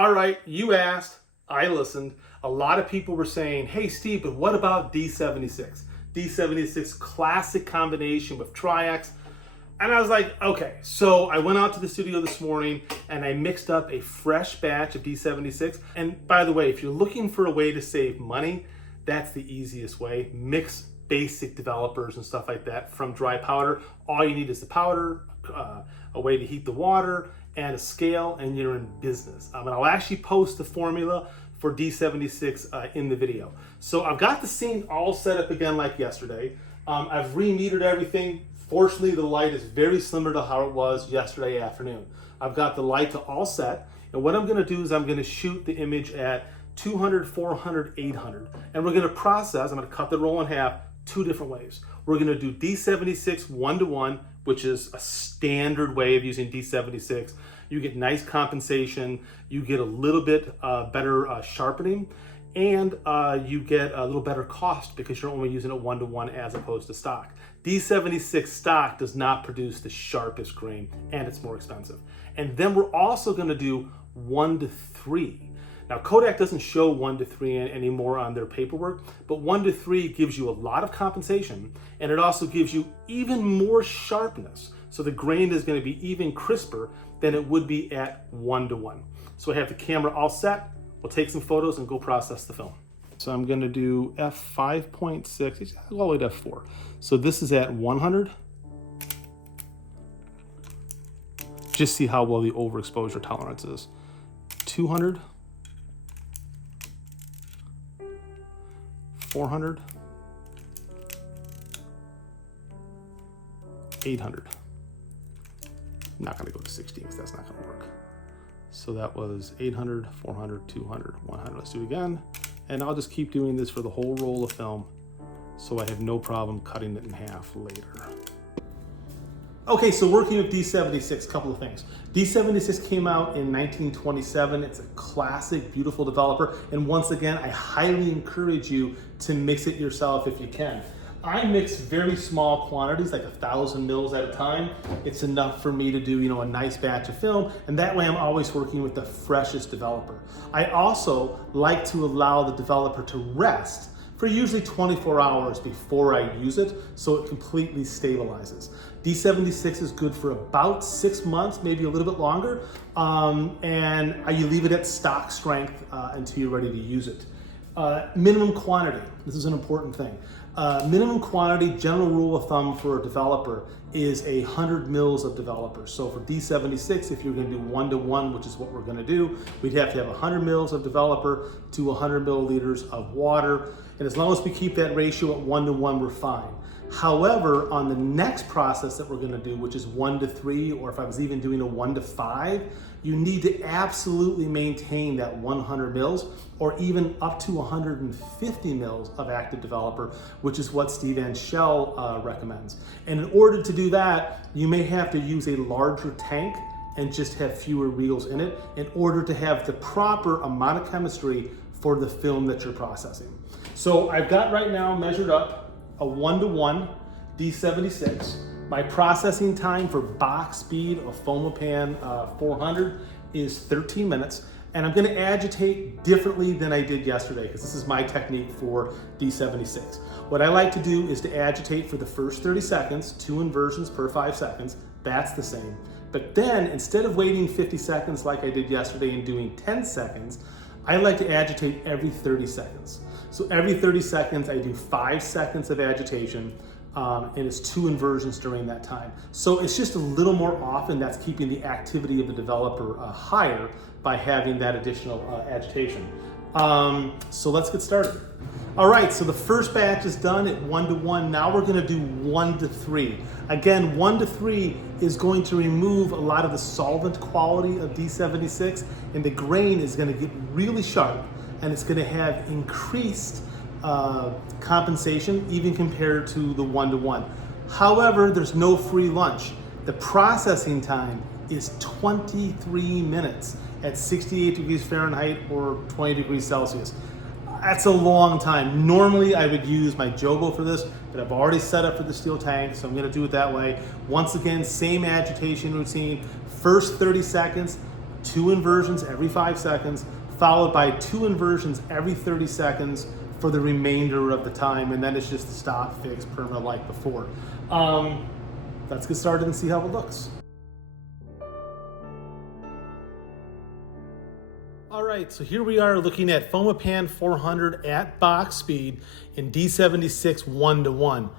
All right, you asked, I listened. A lot of people were saying, hey Steve, but what about D-76? D-76 classic combination with Tri-X. And I was like, okay. So I went out to the studio this morning and I mixed up a fresh batch of D-76. And by the way, if you're looking for a way to save money, that's the easiest way. Mix basic developers and stuff like that from dry powder. All you need is the powder, a way to heat the water, and a scale, and you're in business. And I'll actually post the formula for D-76 in the video. So I've got the scene all set up again like yesterday. I've remetered everything. Fortunately, the light is very similar to how it was yesterday afternoon. I've got the light to all set, and what I'm gonna do is I'm gonna shoot the image at 200, 400, 800. And we're gonna process, I'm gonna cut the roll in half, two different ways. We're gonna do D-76 1:1, which is a standard way of using D-76. You get nice compensation, you get a little bit better sharpening, and you get a little better cost because you're only using it 1:1 as opposed to stock. D-76 stock does not produce the sharpest grain, and it's more expensive. And then we're also gonna do 1:3. Now, Kodak doesn't show 1:3 anymore on their paperwork, but 1:3 gives you a lot of compensation, and it also gives you even more sharpness. So the grain is gonna be even crisper than it would be at 1:1. So I have the camera all set. We'll take some photos and go process the film. So I'm gonna do f5.6, all the way to f4. So this is at 100. Just see how well the overexposure tolerance is. 200. 400, 800. I'm not gonna go to 16 because that's not gonna work. So that was 800, 400, 200, 100. Let's do it again. And I'll just keep doing this for the whole roll of film so I have no problem cutting it in half later. Okay, so working with D-76, couple of things. D-76 came out in 1927. It's a classic, beautiful developer. And once again, I highly encourage you to mix it yourself if you can. I mix very small quantities, like 1,000 mils at a time. It's enough for me to do, a nice batch of film, and that way I'm always working with the freshest developer. I also like to allow the developer to rest for usually 24 hours before I use it, so it completely stabilizes. D-76 is good for about 6 months, maybe a little bit longer, and you leave it at stock strength until you're ready to use it. Minimum quantity, this is an important thing. Minimum quantity, general rule of thumb for a developer is 100 mils of developer. So for D-76, if you're gonna do 1:1, which is what we're gonna do, we'd have to have 100 mils of developer to 100 milliliters of water. And as long as we keep that ratio at 1:1, we're fine. However, on the next process that we're gonna do, which is 1:3, or if I was even doing a 1:5, you need to absolutely maintain that 100 mils or even up to 150 mils of active developer, which is what Steve and Shell recommends. And in order to do that, you may have to use a larger tank and just have fewer reels in it in order to have the proper amount of chemistry for the film that you're processing. So I've got right now measured up a 1:1 D-76. My processing time for box speed of Fomapan 400 is 13 minutes. And I'm gonna agitate differently than I did yesterday because this is my technique for D-76. What I like to do is to agitate for the first 30 seconds, 2 inversions per 5 seconds. That's the same. But then instead of waiting 50 seconds like I did yesterday and doing 10 seconds, I like to agitate every 30 seconds. So every 30 seconds, I do 5 seconds of agitation, and it's 2 inversions during that time. So it's just a little more often. That's keeping the activity of the developer higher by having that additional agitation. So let's get started. All right, so the first batch is done at 1:1. Now we're gonna do 1:3. Again, 1:3 is going to remove a lot of the solvent quality of D-76, and the grain is gonna get really sharp, and it's gonna have increased compensation even compared to the 1:1. However, there's no free lunch. The processing time is 23 minutes at 68 degrees Fahrenheit or 20 degrees Celsius. That's a long time. Normally I would use my Jobo for this, but I've already set up for the steel tank, so I'm gonna do it that way. Once again, same agitation routine. First 30 seconds, 2 inversions every 5 seconds, followed by 2 inversions every 30 seconds for the remainder of the time, and then it's just the stock fix perma like before. Let's get started and see how it looks. All right, so here we are looking at Fomapan 400 at box speed in D76 1:1.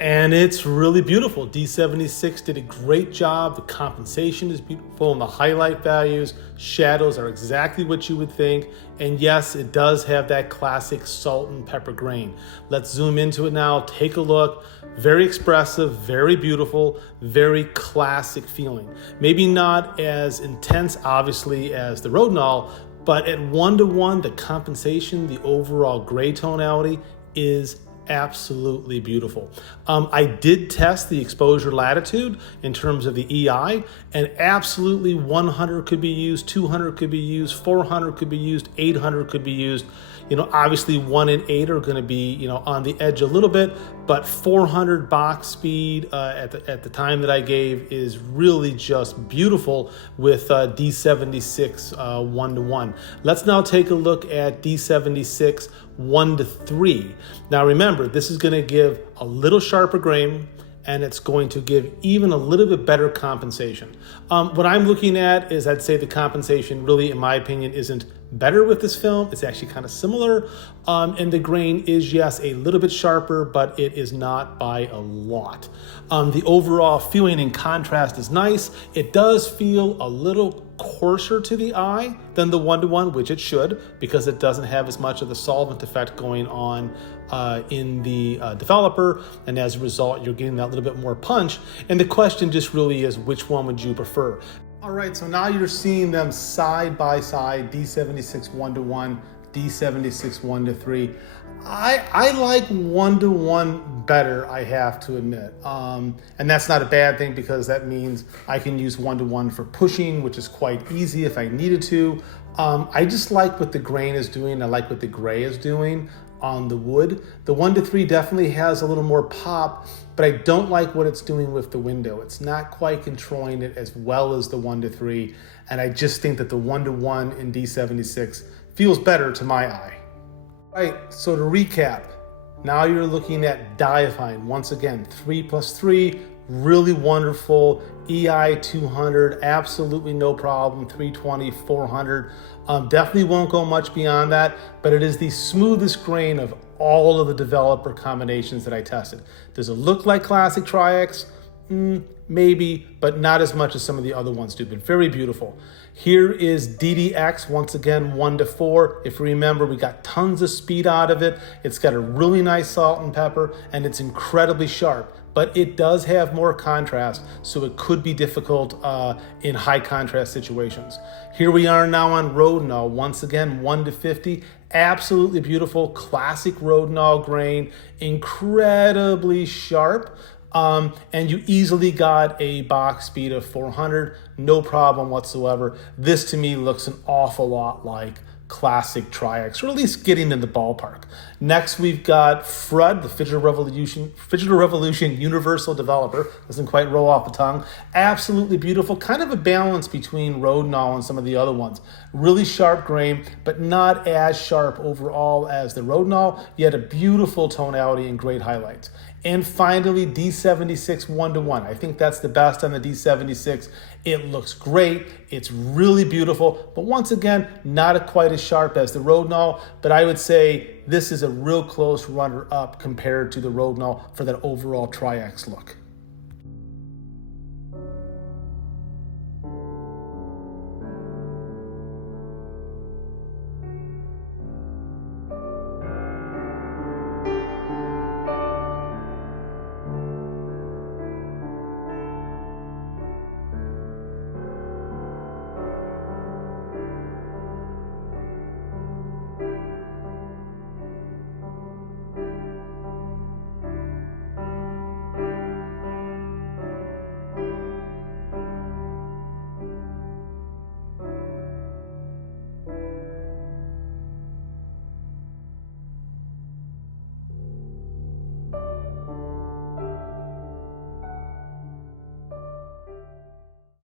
And it's really beautiful. D76 did a great job. The compensation is beautiful and the highlight values, shadows are exactly what you would think. And yes, it does have that classic salt and pepper grain. Let's zoom into it now, take a look. Very expressive, very beautiful, very classic feeling. Maybe not as intense, obviously, as the Rodinal, but at 1:1, the compensation, the overall gray tonality is absolutely beautiful. I did test the exposure latitude in terms of the EI, and absolutely 100 could be used, 200 could be used, 400 could be used, 800 could be used. You know, obviously 1 and 8 are going to be, you know, on the edge a little bit, but 400 box speed at the time that I gave is really just beautiful with D76 1:1. Let's now take a look at D76 1:3. Now remember, this is going to give a little sharper grain, and it's going to give even a little bit better compensation. What I'm looking at is, I'd say the compensation really, in my opinion, isn't better with this film. It's actually kind of similar. And the grain is, yes, a little bit sharper, but it is not by a lot. The overall feeling and contrast is nice. It does feel a little coarser to the eye than the 1:1, which it should, because it doesn't have as much of the solvent effect going on in the developer, and as a result, you're getting that little bit more punch. And the question just really is, which one would you prefer? All right, so now you're seeing them side by side, D76 1:1, D76 1:3. I like 1:1 better, I have to admit. And that's not a bad thing, because that means I can use 1:1 for pushing, which is quite easy if I needed to. I just like what the grain is doing. I like what the gray is doing on the wood. The 1:3 definitely has a little more pop, but I don't like what it's doing with the window. It's not quite controlling it as well as the 1:3, and I just think that the 1:1 in D76 feels better to my eye. Right, so to recap, now you're looking at diaphine. Once again, 3+3, really wonderful. EI 200, absolutely no problem. 320, 400. Definitely won't go much beyond that, but it is the smoothest grain of all of the developer combinations that I tested. Does it look like classic Tri-X? Maybe, but not as much as some of the other ones do, but very beautiful. Here is DDX, once again, 1:4. If you remember, we got tons of speed out of it. It's got a really nice salt and pepper, and it's incredibly sharp, but it does have more contrast, so it could be difficult in high contrast situations. Here we are now on Rodinal, once again, 1:50. Absolutely beautiful, classic Rodinal grain, incredibly sharp. And you easily got a box speed of 400, no problem whatsoever. This to me looks an awful lot like classic Tri-X, or at least getting in the ballpark. Next, we've got FRUD, the Fidgetal Revolution Universal Developer. Doesn't quite roll off the tongue. Absolutely beautiful, kind of a balance between Rodinal and some of the other ones. Really sharp grain, but not as sharp overall as the Rodinal, yet a beautiful tonality and great highlights. And finally, D76 1:1. I think that's the best on the D76. It looks great. It's really beautiful. But once again, not quite as sharp as the Rodinal. But I would say this is a real close runner-up compared to the Rodinal for that overall Tri-X look.